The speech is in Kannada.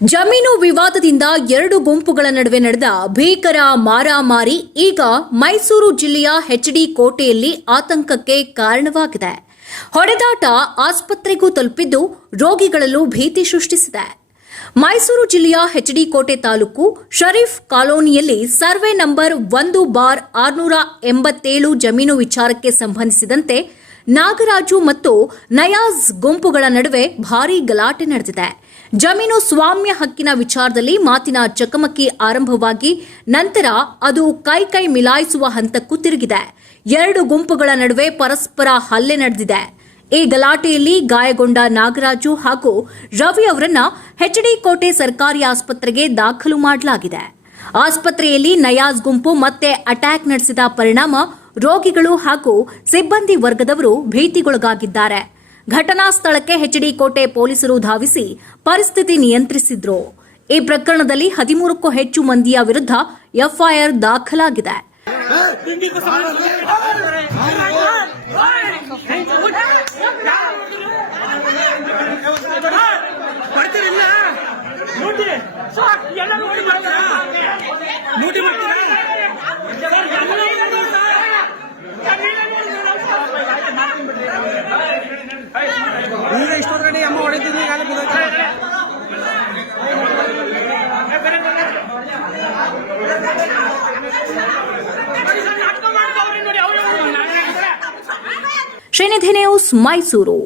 ಜಮೀನು ವಿವಾದದಿಂದ ಎರಡು ಗುಂಪುಗಳ ನಡುವೆ ನಡೆದ ಭೀಕರ ಮಾರಾಮಾರಿ ಈಗ ಮೈಸೂರು ಜಿಲ್ಲೆಯ ಹೆಚ್ಡಿ ಕೋಟೆಯಲ್ಲಿ ಆತಂಕಕ್ಕೆ ಕಾರಣವಾಗಿದೆ. ಹೊಡೆದಾಟ ಆಸ್ಪತ್ರೆಗೂ ತಲುಪಿದ್ದು ರೋಗಿಗಳಲ್ಲೂ ಭೀತಿ ಸೃಷ್ಟಿಸಿದೆ. ಮೈಸೂರು ಜಿಲ್ಲೆಯ ಹೆಚ್ಡಿ ಕೋಟೆ ತಾಲೂಕು ಶರೀಫ್ ಕಾಲೋನಿಯಲ್ಲಿ ಸರ್ವೆ ನಂಬರ್ ಒಂದು ಬಾರ್ ಆರ್ನೂರ ಎಂಬತ್ತೇಳು ಜಮೀನು ವಿಚಾರಕ್ಕೆ ಸಂಬಂಧಿಸಿದಂತೆ ನಾಗರಾಜು ಮತ್ತು ನಯಾಜ್ ಗುಂಪುಗಳ ನಡುವೆ ಭಾರೀ ಗಲಾಟೆ ನಡೆದಿದೆ. ಜಮೀನು ಸ್ವಾಮ್ಯ ಹಕ್ಕಿನ ವಿಚಾರದಲ್ಲಿ ಮಾತಿನ ಚಕಮಕಿ ಆರಂಭವಾಗಿ ನಂತರ ಅದು ಕೈ ಕೈ ಮಿಲಾಯಿಸುವ ಹಂತಕ್ಕೂ ತಿರುಗಿದೆ. ಎರಡು ಗುಂಪುಗಳ ನಡುವೆ ಪರಸ್ಪರ ಹಲ್ಲೆ ನಡೆದಿದೆ. ಈ ಗಲಾಟೆಯಲ್ಲಿ ಗಾಯಗೊಂಡ ನಾಗರಾಜು ಹಾಗೂ ರವಿ ಅವರನ್ನ ಹೆಚ್ಡಿ ಕೋಟೆ ಸರ್ಕಾರಿ ಆಸ್ಪತ್ರೆಗೆ ದಾಖಲು ಮಾಡಲಾಗಿದೆ. ಆಸ್ಪತ್ರೆಯಲ್ಲಿ ನಯಾಜ್ ಗುಂಪು ಮತ್ತೆ ಅಟ್ಯಾಕ್ ನಡೆಸಿದ ಪರಿಣಾಮ ರೋಗಿಗಳು ಹಾಗೂ ಸಿಬ್ಬಂದಿ ವರ್ಗದವರು ಭೀತಿಗೊಳಗಾಗಿದ್ದಾರೆ. ಘಟನಾ ಸ್ಥಳಕ್ಕೆ ಹೆಚ್ಡಿ ಕೋಟೆ ಪೊಲೀಸರು ಧಾವಿಸಿ ಪರಿಸ್ಥಿತಿ ನಿಯಂತ್ರಿಸಿದ್ರು. ಈ ಪ್ರಕರಣದಲ್ಲಿ ಹದಿಮೂರಕ್ಕೂ ಹೆಚ್ಚು ಮಂದಿಯ ವಿರುದ್ಧ ಎಫ್ಐಆರ್ ದಾಖಲಾಗಿದೆ. ಸರ್. ಈಗ ಇಷ್ಟೊತ್ತಗಡೆ ಅಮ್ಮ ಹೊಡಿತೀನಿ ಈಗ ಅಲ್ಲಿ ಬಿದ್ದೋಯ್ತು. ನೋಡಿ ಸರ್, ನಾಟಕ ಮಾಡ್ತಾವ್ರೆ ನೋಡಿ ಅವ್ರು ಶ್ರೀನಿಧಿ ನ್ಯೂಸ್ ಮೈಸೂರು